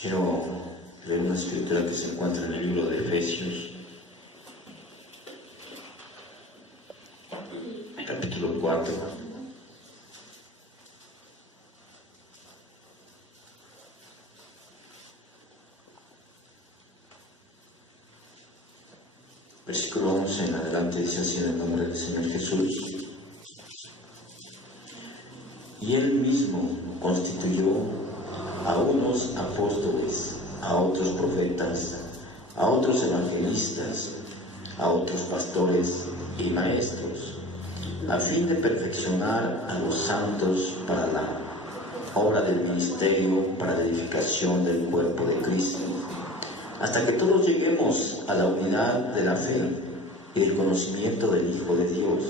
Quiero leer una escritura que se encuentra en el libro de Efesios, capítulo 4. Versículo 11 en adelante dice así: en el nombre del Señor Jesús. Y Él mismo constituyó a unos apóstoles, a otros profetas, a otros evangelistas, a otros pastores y maestros, a fin de perfeccionar a los santos para la obra del ministerio, para la edificación del cuerpo de Cristo, hasta que todos lleguemos a la unidad de la fe y del conocimiento del Hijo de Dios,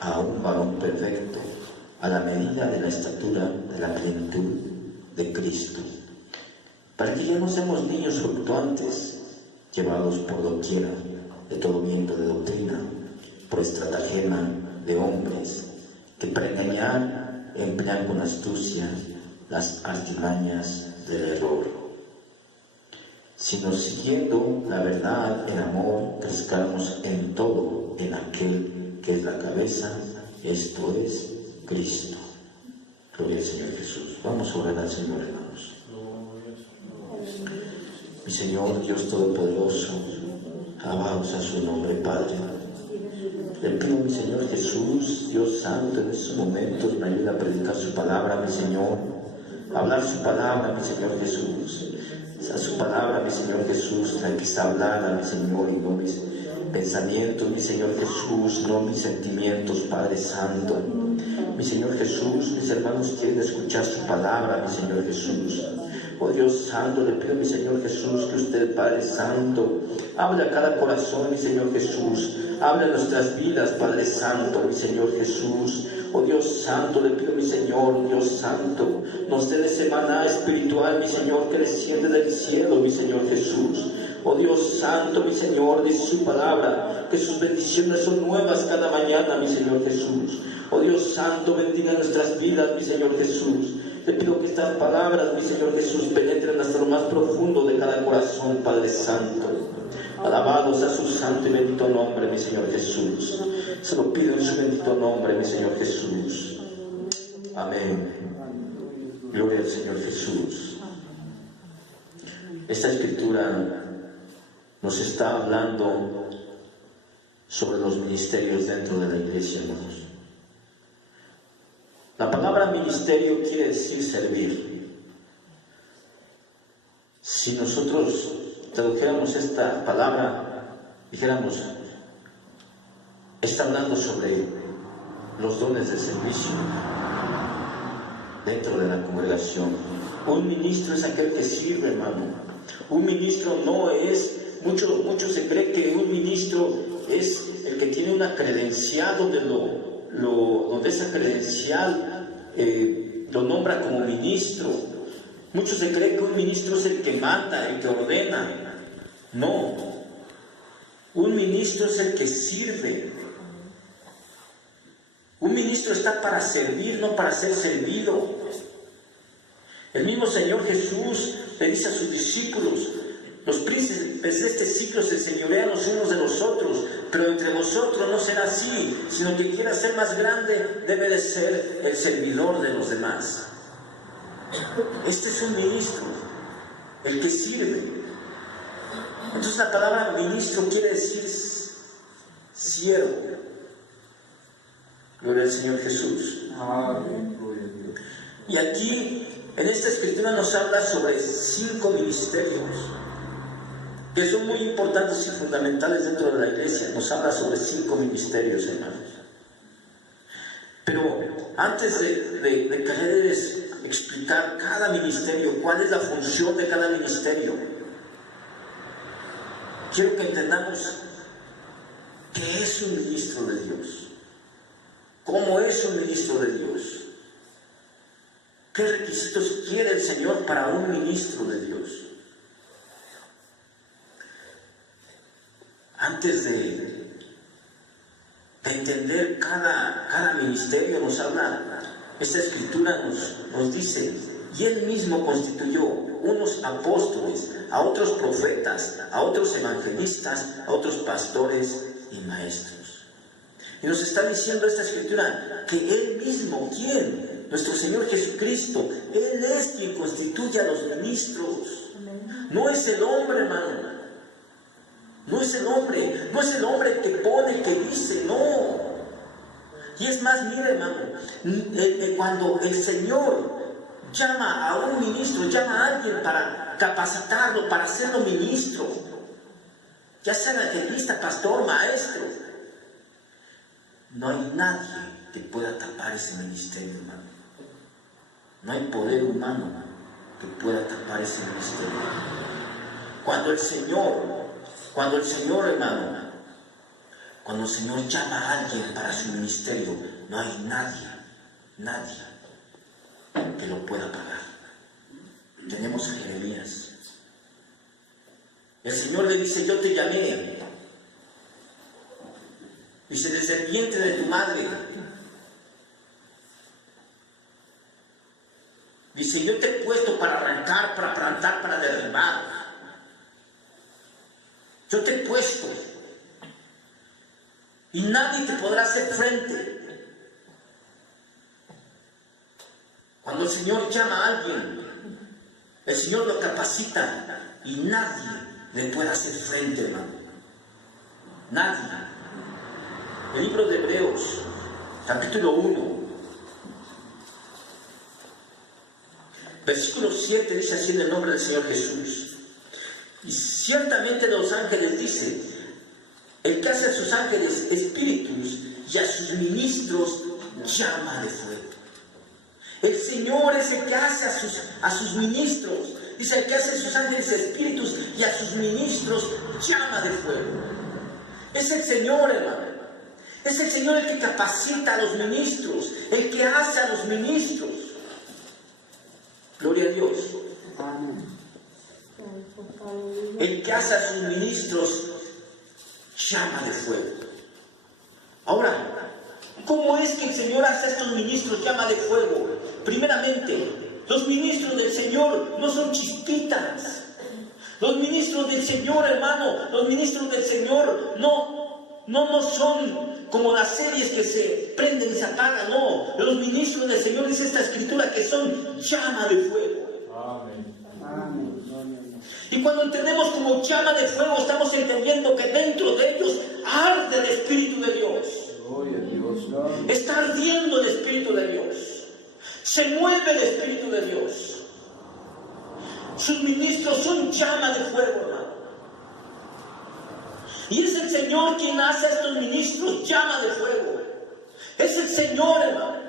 a un varón perfecto, a la medida de la estatura de la plenitud de Cristo, para que ya no seamos niños fluctuantes, llevados por doquiera de todo viento de doctrina, por estratagema de hombres, que para engañar emplean con astucia las artimañas del error, sino siguiendo la verdad en amor, crezcamos en todo en aquel que es la cabeza, esto es Cristo. Gloria al Señor Jesús. Vamos a orar al Señor, hermanos. Mi Señor, Dios Todopoderoso, alabados a su nombre, Padre. Le pido, mi Señor Jesús, Dios Santo, en estos momentos me ayuda a predicar su palabra, mi Señor, a hablar su palabra, mi Señor Jesús. Sea su palabra, mi Señor Jesús, la que está hablada, mi Señor, y no mis pensamientos, mi Señor Jesús, no mis sentimientos, Padre Santo. Mi Señor Jesús, mis hermanos quieren escuchar su palabra, mi Señor Jesús. Oh Dios Santo, le pido, mi Señor Jesús, que usted, Padre Santo, hable a cada corazón, mi Señor Jesús. Hable a nuestras vidas, Padre Santo, mi Señor Jesús. Oh Dios Santo, le pido, mi Señor, Dios Santo, nos dé ese maná espiritual, mi Señor, que desciende del cielo, mi Señor Jesús. Oh Dios Santo, mi Señor, dice su palabra, que sus bendiciones son nuevas cada mañana, mi Señor Jesús. Oh Dios Santo, bendiga nuestras vidas, mi Señor Jesús. Le pido que estas palabras, mi Señor Jesús, penetren hasta lo más profundo de cada corazón, Padre Santo. Alabados a su santo y bendito nombre, mi Señor Jesús. Se lo pido en su bendito nombre, mi Señor Jesús. Amén. Gloria al Señor Jesús. Esta escritura nos está hablando sobre los ministerios dentro de la iglesia, hermanos. La palabra ministerio quiere decir servir. Si nosotros tradujéramos esta palabra, dijéramos, está hablando sobre los dones de servicio dentro de la congregación. Un ministro es aquel que sirve, hermano. Un ministro no es, mucho se cree que un ministro es el que tiene una credencial donde esa credencial lo nombra como ministro. Muchos se cree que un ministro es el que manda, el que ordena. No. Un ministro es el que sirve. Un ministro está para servir, no para ser servido. El mismo Señor Jesús le dice a sus discípulos: los príncipes de este siglo se enseñorean los unos de los otros, pero entre vosotros no será así, sino que el que quiera ser más grande debe de ser el servidor de los demás. Este es un ministro, el que sirve. Entonces la palabra ministro quiere decir siervo. Gloria al Señor Jesús. Y aquí, en esta escritura nos habla sobre 5 ministerios que son muy importantes y fundamentales dentro de la iglesia. Nos habla sobre 5 ministerios, hermanos. Pero antes de quererles explicar cada ministerio, cuál es la función de cada ministerio, quiero que entendamos qué es un ministro de Dios, cómo es un ministro de Dios, qué requisitos quiere el Señor para un ministro de Dios. Antes de cada ministerio nos habla, esta escritura nos dice Y Él mismo constituyó unos apóstoles, a otros profetas, a otros evangelistas, a otros pastores y maestros. Y nos está diciendo esta escritura que Él mismo, ¿quién? Nuestro Señor Jesucristo, Él es quien constituye a los ministros. No es el hombre, hermano. No es el hombre. No es el hombre que pone, que dice, no. Y es más, mire, hermano, cuando el Señor llama a un ministro, llama a alguien para capacitarlo, para hacerlo ministro, ya sea evangelista, pastor, maestro, no hay nadie que pueda tapar ese ministerio, hermano. No hay poder humano que pueda tapar ese ministerio. Cuando el Señor, hermano, cuando el Señor llama a alguien para su ministerio, no hay nadie que lo pueda pagar. Tenemos a Jeremías. El Señor le dice, yo te llamé. Dice, desde el vientre de tu madre. Dice, yo te he puesto para arrancar, para plantar, para derribar. Yo te he puesto. Y nadie te podrá hacer frente. Cuando el Señor llama a alguien, el Señor lo capacita y nadie le puede hacer frente, hermano. Nadie. El libro de Hebreos, capítulo 1, versículo 7, dice así en el nombre del Señor Jesús. Y ciertamente de los ángeles dice, el que hace a sus ángeles espíritus y a sus ministros llama de fuego. El Señor es el que hace a sus ministros. Dice, el que hace a sus ángeles espíritus y a sus ministros llama de fuego. Es el Señor, hermano. Es el Señor el que capacita a los ministros, el que hace a los ministros. Gloria a Dios. El que hace a sus ministros llama de fuego. Ahora, ¿cómo es que el Señor hace a estos ministros llama de fuego? Primeramente, los ministros del Señor no son chispitas. Los ministros del Señor, hermano, los ministros del Señor no son como las series que se prenden y se apagan. No, los ministros del Señor, dice esta escritura, que son llama de fuego. Amén. Y cuando entendemos como llama de fuego, estamos entendiendo que dentro de ellos arde el Espíritu de Dios. Está ardiendo el Espíritu de Dios. Se mueve el Espíritu de Dios. Sus ministros son llama de fuego, hermano. Y es el Señor quien hace a estos ministros llama de fuego. Es el Señor, hermano.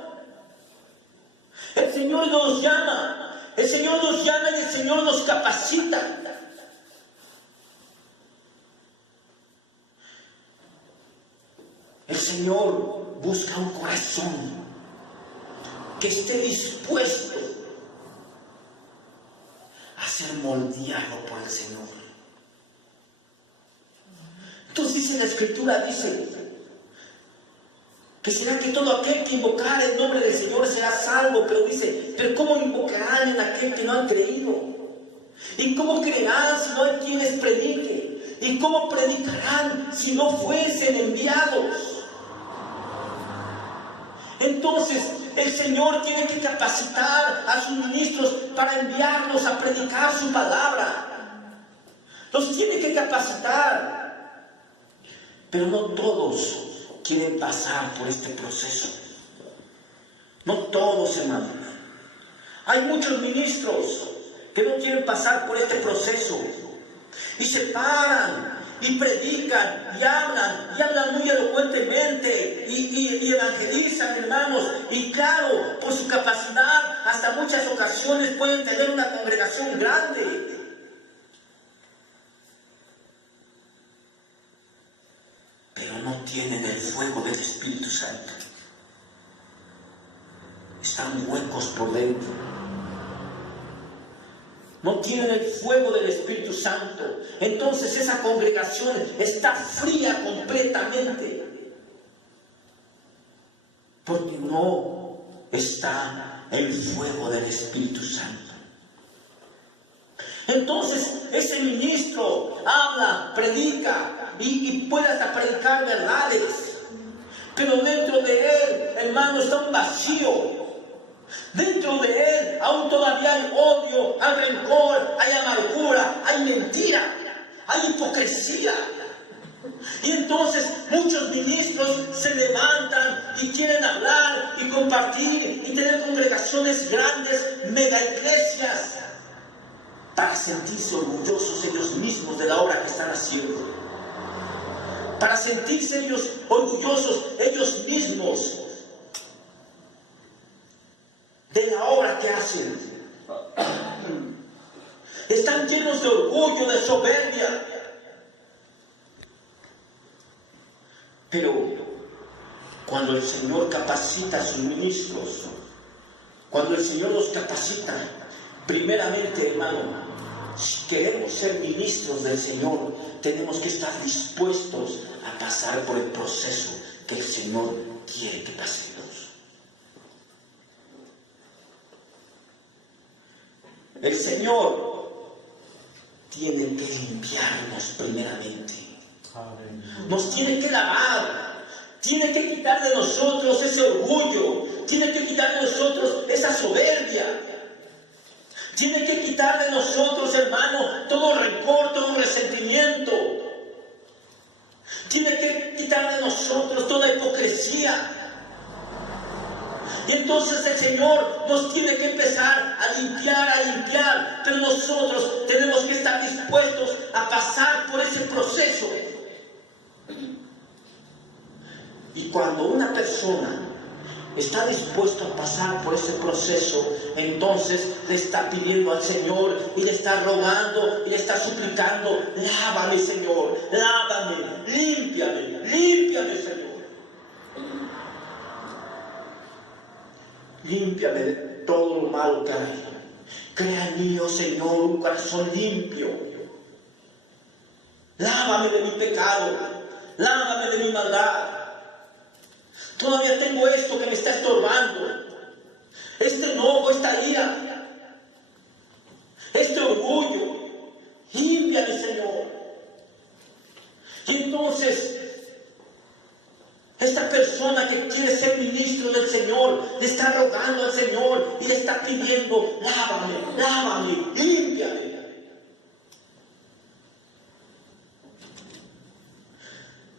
El Señor los llama. El Señor los llama y el Señor los capacita. El Señor busca un corazón que esté dispuesto a ser moldeado por el Señor. Entonces dice la Escritura, dice que será que todo aquel que invocara el nombre del Señor será salvo, pero dice, pero ¿cómo invocarán en aquel que no han creído? ¿Y cómo creerán si no hay quien les predique? ¿Y cómo predicarán si no fuesen enviados? Entonces el Señor tiene que capacitar a sus ministros para enviarlos a predicar su palabra. Los tiene que capacitar. Pero no todos quieren pasar por este proceso. No todos, hermanos. Hay muchos ministros que no quieren pasar por este proceso. Y se paran y predican y hablan muy elocuentemente y evangelizan, hermanos, y claro, por su capacidad, hasta muchas ocasiones pueden tener una congregación grande. Pero no tienen el fuego del Espíritu Santo. Están huecos por dentro. No tienen el fuego del Espíritu Santo. Entonces esa congregación está fría completamente. Porque no está el fuego del Espíritu Santo. Entonces ese ministro habla, predica y puede hasta predicar verdades, pero dentro de él, hermano, está un vacío. Dentro de él aún todavía hay odio, hay rencor, hay amargura, hay mentira, hay hipocresía. Y entonces muchos ministros se levantan y quieren hablar y compartir y tener congregaciones grandes, mega iglesias, para sentirse orgullosos ellos mismos de la obra que están haciendo, para sentirse ellos orgullosos ellos mismos de la obra que hacen. Están llenos de orgullo, de soberbia. Pero cuando el Señor capacita a sus ministros, cuando el Señor los capacita, primeramente, hermano, si queremos ser ministros del Señor, tenemos que estar dispuestos a pasar por el proceso que el Señor quiere que pasemos. El Señor tiene que limpiarnos primeramente. Nos tiene que lavar, tiene que quitar de nosotros ese orgullo, tiene que quitar de nosotros esa soberbia, tiene que quitar de nosotros, hermano, todo rencor, todo resentimiento, tiene que quitar de nosotros toda hipocresía. Y entonces el Señor nos tiene que empezar a limpiar, pero nosotros tenemos que estar dispuestos a pasar por ese proceso. Y cuando una persona está dispuesto a pasar por ese proceso, entonces le está pidiendo al Señor y le está rogando y le está suplicando: lávame, Señor, lávame, límpiame, Señor. Límpiame de todo lo malo que hay. Crea en mí, oh Señor, un corazón limpio. Lávame de mi pecado, lávame de mi maldad. Todavía tengo esto que me está estorbando, este enojo, esta ira, este orgullo. Límpiame, Señor. Y entonces esta persona que quiere ser ministro del Señor le está rogando al Señor y le está pidiendo: lávame, límpiame.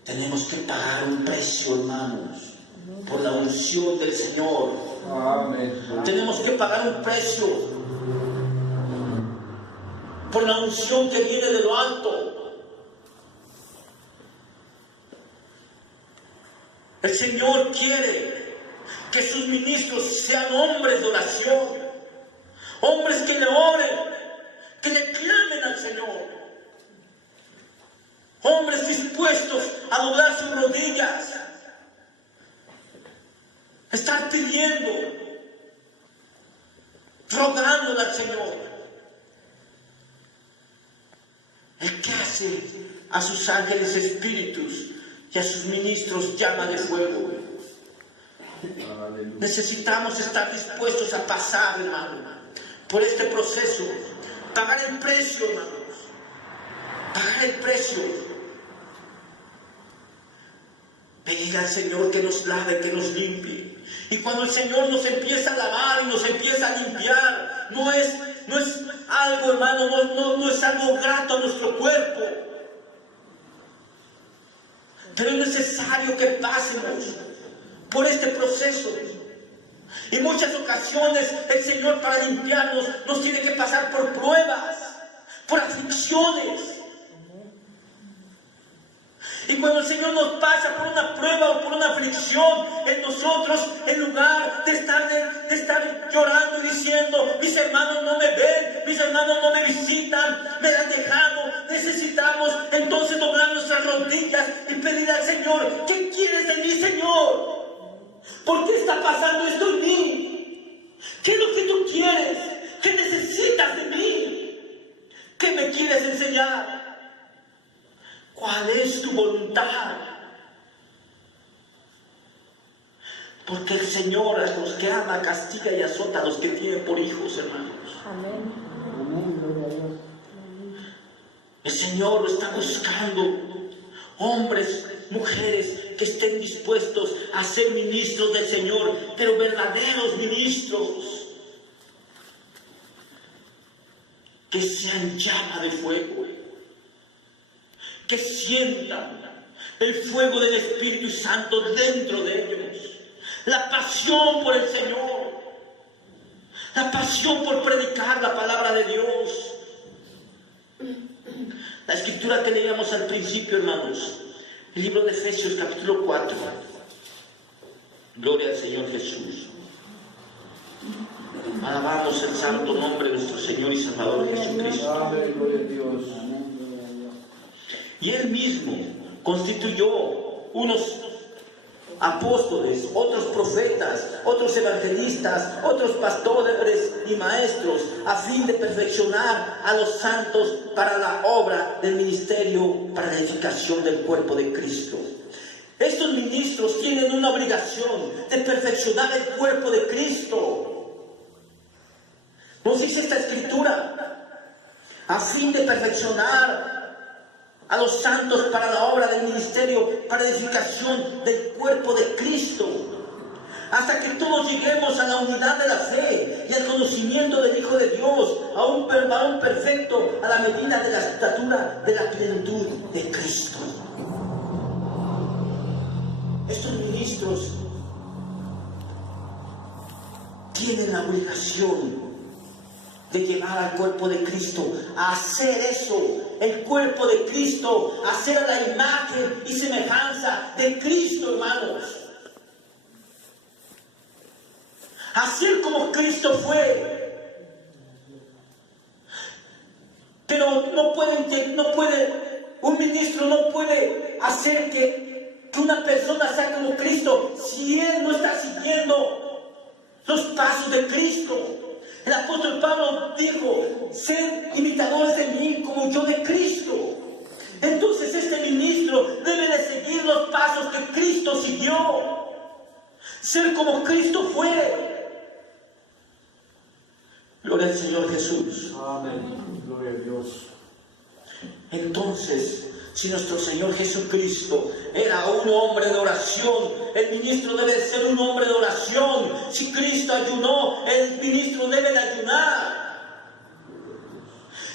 Tenemos que pagar un precio, hermanos, por la unción del Señor. Amén. Tenemos que pagar un precio por la unción que viene de lo alto. El Señor quiere que sus ministros sean hombres de oración, hombres que le oren, que le clamen al Señor, hombres dispuestos a doblar sus rodillas, estar pidiendo, rogándole al Señor. El que hace a sus ángeles espíritus y a sus ministros llama de fuego. Necesitamos estar dispuestos a pasar, hermano, por este proceso, pagar el precio, hermanos, pagar el precio. Pedir al Señor que nos lave, que nos limpie. Y cuando el Señor nos empieza a lavar y nos empieza a limpiar, no es algo, hermano, no es algo grato a nuestro cuerpo. Pero es necesario que pasemos por este proceso. En muchas ocasiones el Señor, para limpiarnos, nos tiene que pasar por pruebas, por aflicciones. Y cuando el Señor nos pasa por una prueba o por una aflicción en nosotros, en lugar de estar llorando y diciendo: mis hermanos no me ven, mis hermanos no me visitan, me han dejado, necesitamos entonces doblar nuestras rodillas y pedir al Señor: ¿qué quieres de mí, Señor? ¿Por qué está pasando esto en mí? ¿Qué es lo que tú quieres? ¿Qué necesitas de mí? ¿Qué me quieres enseñar? ¿Cuál es tu voluntad? Porque el Señor a los que ama castiga y azota a los que tienen por hijos, hermanos. Amén. Amén, gloria a Dios. El Señor lo está buscando. Hombres, mujeres que estén dispuestos a ser ministros del Señor, pero verdaderos ministros. Que sean llama de fuego. Que sientan el fuego del Espíritu Santo dentro de ellos. La pasión por el Señor. La pasión por predicar la palabra de Dios. La escritura que leíamos al principio, hermanos. El libro de Efesios capítulo 4. Gloria al Señor Jesús. Alabamos el santo nombre de nuestro Señor y Salvador Jesucristo. Amén, gloria a Dios. Y Él mismo constituyó unos apóstoles, otros profetas, otros evangelistas, otros pastores y maestros, a fin de perfeccionar a los santos para la obra del ministerio, para la edificación del cuerpo de Cristo. Estos ministros tienen una obligación de perfeccionar el cuerpo de Cristo. Nos dice esta escritura, a fin de perfeccionar a los santos para la obra del ministerio, para edificación del cuerpo de Cristo, hasta que todos lleguemos a la unidad de la fe y al conocimiento del Hijo de Dios, a un varón perfecto, a la medida de la estatura de la plenitud de Cristo. Estos ministros tienen la obligación de llevar al cuerpo de Cristo a hacer eso, el cuerpo de Cristo, a hacer la imagen y semejanza de Cristo, hermanos. Hacer como Cristo fue. Pero un ministro no puede hacer que una persona sea como Cristo si él no está siguiendo los pasos de Cristo. El apóstol Pablo dijo, sed imitadores de mí como yo de Cristo. Entonces este ministro debe de seguir los pasos que Cristo siguió. Ser como Cristo fue. Gloria al Señor Jesús. Amén, gloria a Dios. Entonces, si nuestro Señor Jesucristo era un hombre de oración, el ministro debe de ser un hombre de oración. Si Cristo ayunó, el ministro debe de ayunar.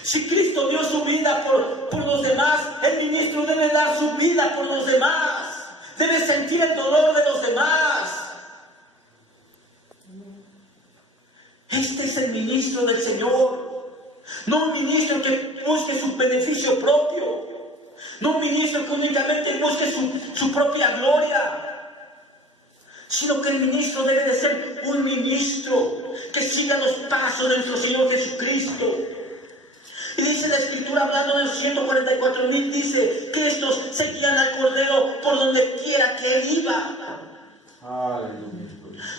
Si Cristo dio su vida por los demás, el ministro debe dar su vida por los demás. Debe sentir el dolor de los demás. Este es el ministro del Señor. No un ministro que busque su beneficio propio. No un ministro que únicamente busque su propia gloria, sino que el ministro debe de ser un ministro que siga los pasos de nuestro Señor Jesucristo. Y dice la Escritura, hablando de los 144,000, dice que estos seguían al Cordero por donde quiera que Él iba. Aleluya.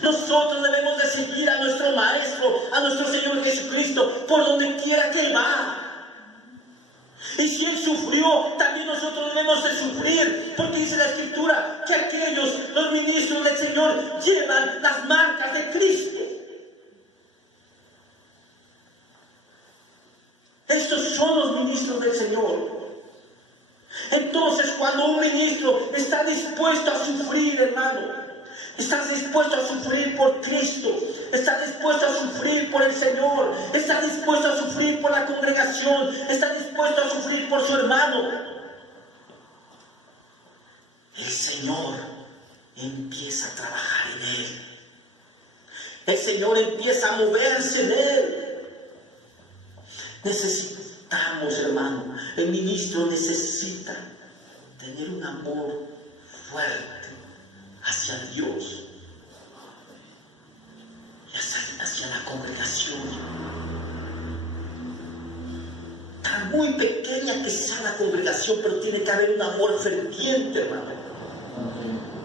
Nosotros debemos de seguir a nuestro Maestro, a nuestro Señor Jesucristo, por donde quiera que Él va. Y si Él sufrió, también nosotros debemos de sufrir, porque dice la Escritura que aquellos, los ministros del Señor, llevan las marcas de Cristo. Estos son los ministros del Señor. Entonces, cuando un ministro está dispuesto a sufrir, hermano, está dispuesto a sufrir por Cristo, está dispuesto a sufrir por el Señor, está dispuesto a sufrir por la congregación, está dispuesto a sufrir por su hermano, el Señor empieza a trabajar en él. El Señor empieza a moverse en él. Necesitamos, hermano, el ministro necesita tener un amor fuerte hacia Dios y hacia la congregación. Tan muy pequeña que sea la congregación, pero tiene que haber un amor ferviente, hermano.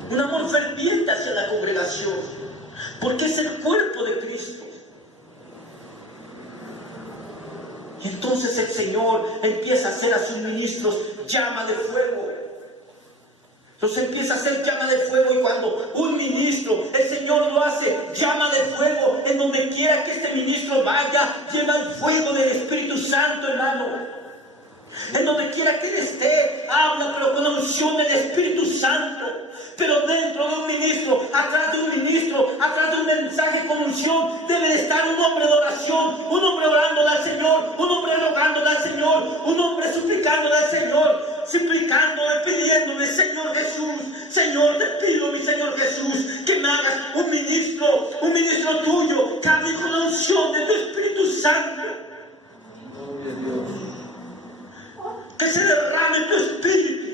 Un amor ferviente hacia la congregación, porque es el cuerpo de Cristo. Entonces el Señor empieza a hacer a sus ministros llama de fuego. Nos empieza a hacer llama de fuego, y cuando un ministro, el Señor lo hace llama de fuego, en donde quiera que este ministro vaya, lleva el fuego del Espíritu Santo, hermano. En donde quiera que él esté, habla, pero con la unción del Espíritu Santo. Pero dentro de un ministro, atrás de un ministro, atrás de un mensaje con unción, debe de estar un hombre de oración, un hombre orándole al Señor, un hombre rogándole al Señor, un hombre suplicándole al Señor, suplicándole, pidiéndole: Señor Jesús, Señor, te pido, mi Señor Jesús, que me hagas un ministro tuyo, que hable con la unción de tu Espíritu Santo. Gloria a Dios. Que se derrame tu espíritu.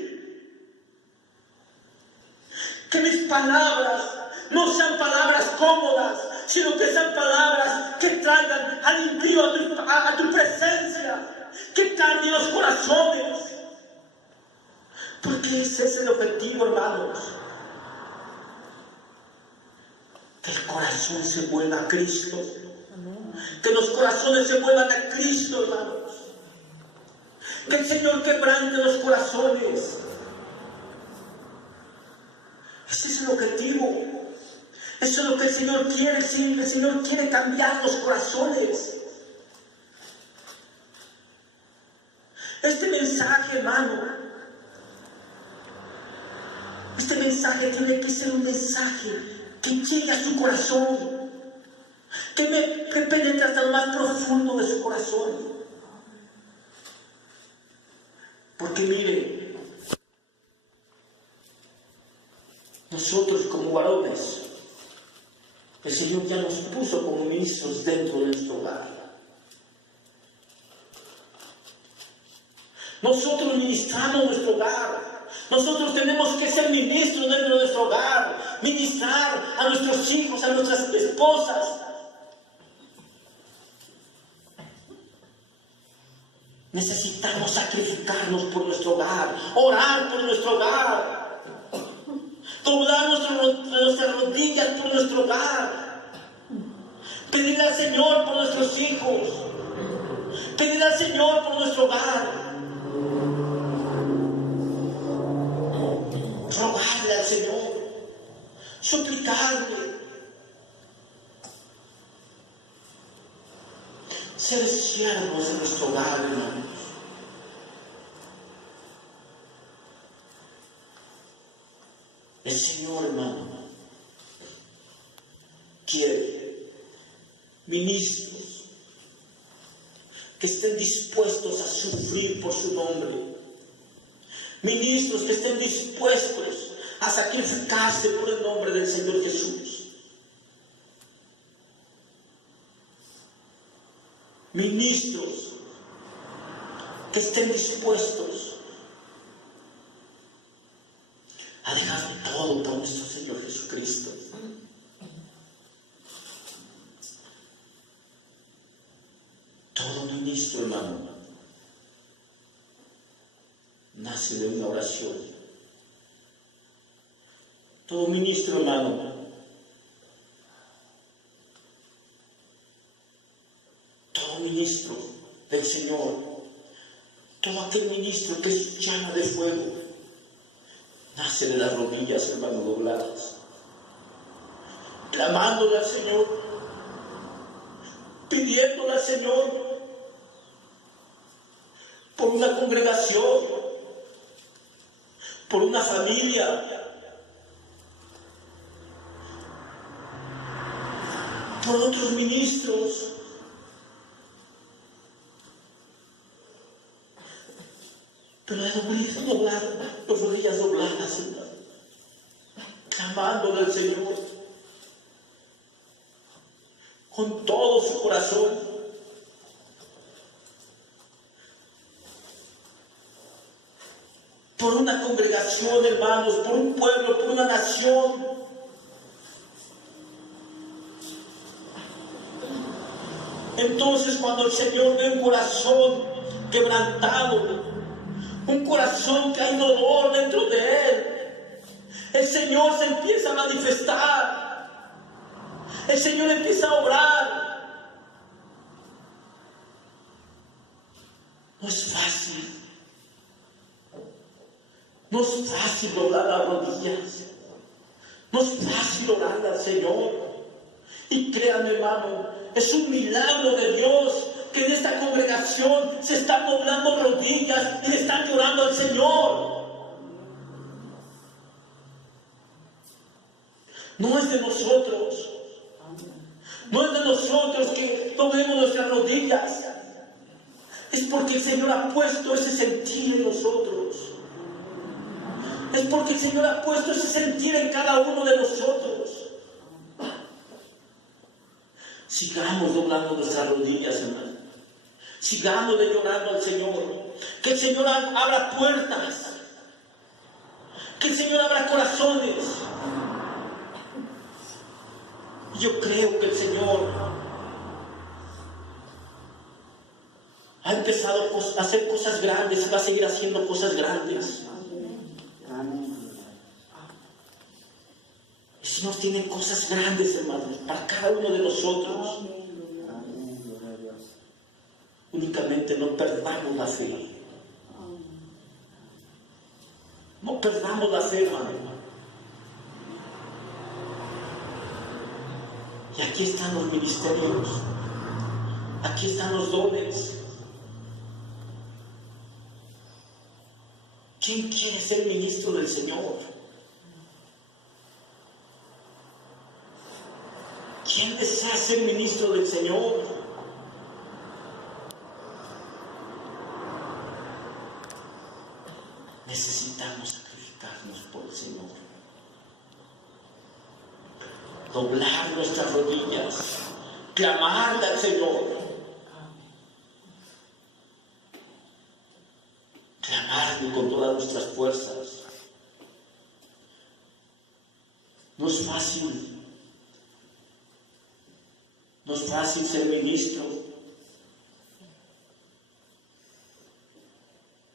Que mis palabras no sean palabras cómodas, sino que sean palabras que traigan al impío a tu presencia, que cambien los corazones. Porque ese es el objetivo, hermanos. Que el corazón se vuelva a Cristo. Que los corazones se vuelvan a Cristo, hermanos. Que el Señor quebrante los corazones. Ese es el objetivo. Eso es lo que el Señor quiere. El Señor quiere cambiar los corazones. Este mensaje, hermano, este mensaje tiene que ser un mensaje que llegue a su corazón, que penetre hasta lo más profundo de su corazón. Porque mire, nosotros como varones, el Señor ya nos puso como ministros dentro de nuestro hogar. Nosotros ministramos nuestro hogar. Nosotros tenemos que ser ministros dentro de nuestro hogar, ministrar a nuestros hijos, a nuestras esposas. Necesitamos sacrificarnos por nuestro hogar, orar por nuestro hogar, doblar nuestras rodillas por nuestro hogar, pedir al Señor por nuestros hijos, pedir al Señor por nuestro hogar, rogarle al Señor, suplicarle, ser siervos de nuestro hogar, hermanos. El Señor, hermano, quiere ministros que estén dispuestos a sufrir por su nombre, ministros que estén dispuestos a sacrificarse por el nombre del Señor Jesús, ministros que estén dispuestos a dejar todo por nuestro Señor Jesucristo. Todo ministro, hermano, nace de una oración. Todo ministro, hermano, todo ministro del Señor, todo aquel ministro que es llama de fuego, nace de las rodillas, hermano, dobladas, clamándole al Señor, pidiéndole al Señor por una congregación, por una familia, por otros ministros. Pero las rodillas dobladas, hermano, clamándole al Señor con todo su corazón. Por una congregación, hermanos, por un pueblo, por una nación. Entonces, cuando el Señor ve un corazón quebrantado, un corazón que hay dolor dentro de él, el Señor se empieza a manifestar, el Señor empieza a obrar. No es fácil. No es fácil doblar las rodillas. No es fácil orar al Señor. Y créanme, hermano, es un milagro de Dios que en esta congregación se están doblando rodillas y le están llorando al Señor. No es de nosotros. No es de nosotros que doblemos nuestras rodillas. Es porque el Señor ha puesto ese sentir en nosotros. Es porque el Señor ha puesto ese sentir en cada uno de nosotros. Sigamos doblando nuestras rodillas, hermano. Sigamos llorando al Señor. Que el Señor abra puertas. Que el Señor abra corazones. Yo creo que el Señor ha empezado a hacer cosas grandes y va a seguir haciendo cosas grandes. El Señor tiene cosas grandes, hermanos, para cada uno de nosotros. Únicamente no perdamos la fe. No perdamos la fe, hermano. Y aquí están los ministerios. Aquí están los dones. ¿Quién quiere ser ministro del Señor? ¿Quién desea ser ministro del Señor? Necesitamos sacrificarnos por el Señor. Doblar nuestras rodillas. Clamarle al Señor. Clamarle con todas nuestras fuerzas. No es fácil. No es fácil ser ministro.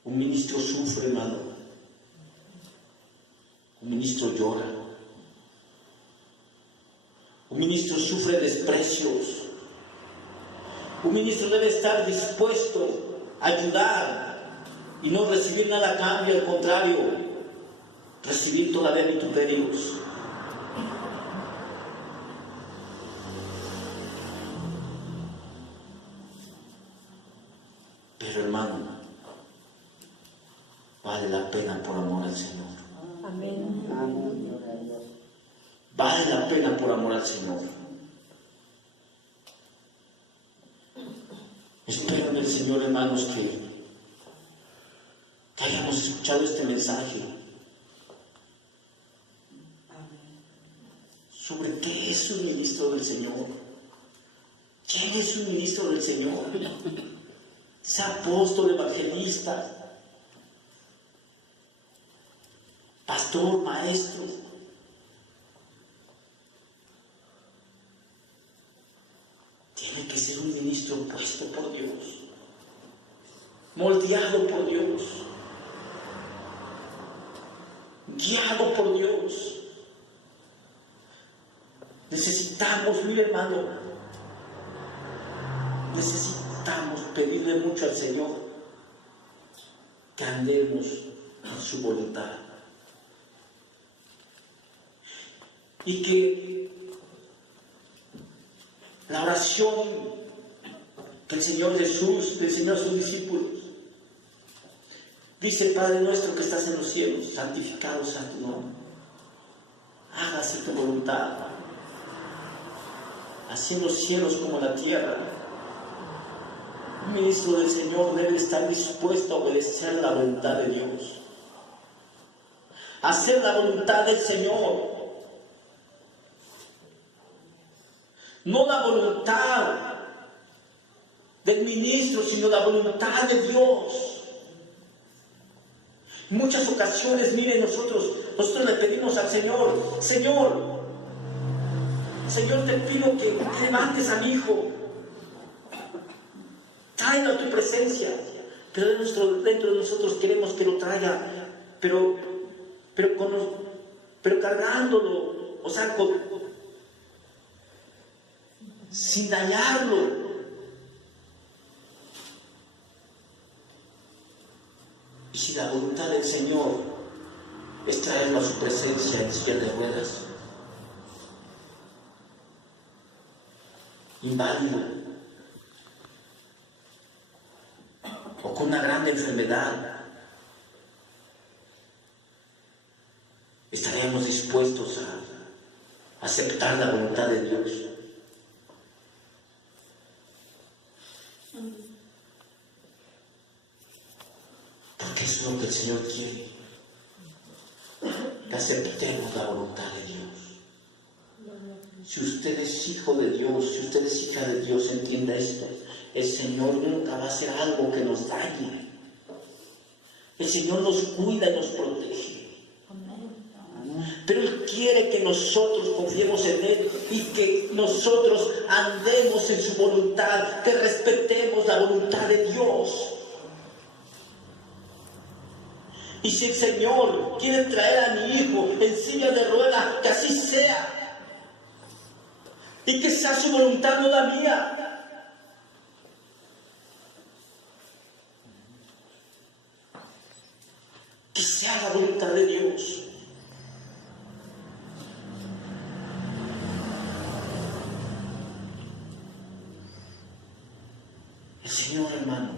Un ministro sufre, hermano. Un ministro llora. Un ministro sufre desprecios. Un ministro debe estar dispuesto a ayudar y no recibir nada a cambio, al contrario, recibir todavía vituperios. Pero hermano, vale la pena por amor al Señor. Amén. Vale la pena por amor al Señor. Espero en el Señor, hermanos, que hayamos escuchado este mensaje sobre qué es un ministro del Señor. ¿Quién es un ministro del Señor? Es apóstol, evangelista, pastor, maestro. Tiene que ser un ministro puesto por Dios, moldeado por Dios, guiado por Dios. Necesitamos, mi hermano, necesitamos pedirle mucho al Señor que andemos en su voluntad y que la oración que el Señor Jesús le enseñó a sus discípulos dice: Padre nuestro que estás en los cielos, santificado sea tu nombre, hágase tu voluntad, así en los cielos como en la tierra. Un ministro del Señor debe estar dispuesto a obedecer la voluntad de Dios, hacer la voluntad del Señor, no la voluntad del ministro, sino la voluntad de Dios. En muchas ocasiones, miren, nosotros le pedimos al Señor: Señor, te pido que levantes a mi hijo, tráelo a tu presencia. Pero dentro de nosotros queremos que lo traiga, pero cargándolo, o sea, sin dañarlo. Y si la voluntad del Señor es traerlo a su presencia en silla de ruedas, inválido o con una gran enfermedad. ¿Estaríamos dispuestos a aceptar la voluntad de Dios? Porque eso es lo que el Señor quiere, que aceptemos la voluntad de Dios. Si usted es hijo de Dios, si usted es hija de Dios, entienda esto: el Señor nunca va a hacer algo que nos dañe. El Señor nos cuida y nos protege. Pero Él quiere que nosotros confiemos en Él y que nosotros andemos en su voluntad, que respetemos la voluntad de Dios. Y si el Señor quiere traer a mi hijo en silla de ruedas, que así sea. Y que sea su voluntad, no la mía. Que sea la voluntad de Dios. El Señor, hermano,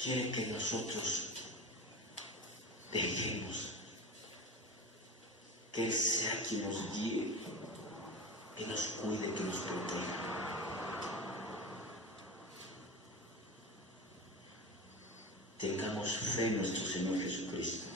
quiere que nosotros dejemos que Él sea quien nos guíe, que nos cuide, que nos proteja. Tengamos fe en nuestro Señor Jesucristo.